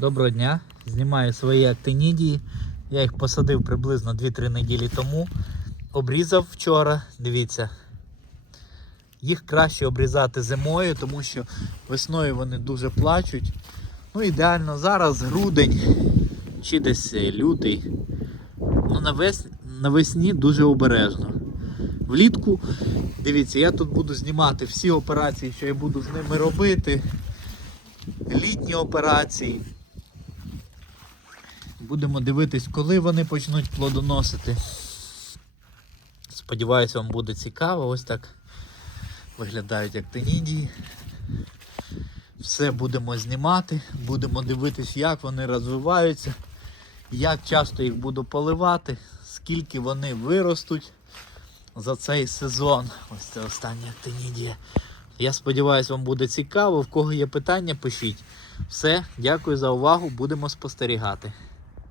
Доброго дня. Знімаю свої актинідії. Я їх посадив приблизно 2-3 неділі тому. Обрізав вчора. Дивіться. Їх краще обрізати зимою, тому що весною вони дуже плачуть. Ну, ідеально зараз грудень чи десь е, лютий. Ну, навес... навесні дуже обережно. Влітку, дивіться, я тут буду знімати всі операції, що я буду з ними робити. Літні операції. Будемо дивитись, коли вони почнуть плодоносити. Сподіваюсь, вам буде цікаво. Ось так виглядають актинідії. Все будемо знімати, будемо дивитись, як вони розвиваються, як часто їх буду поливати, скільки вони виростуть за цей сезон. Ось це остання актинідія. Я сподіваюся, вам буде цікаво. В кого є питання, пишіть. Все, дякую за увагу, будемо спостерігати.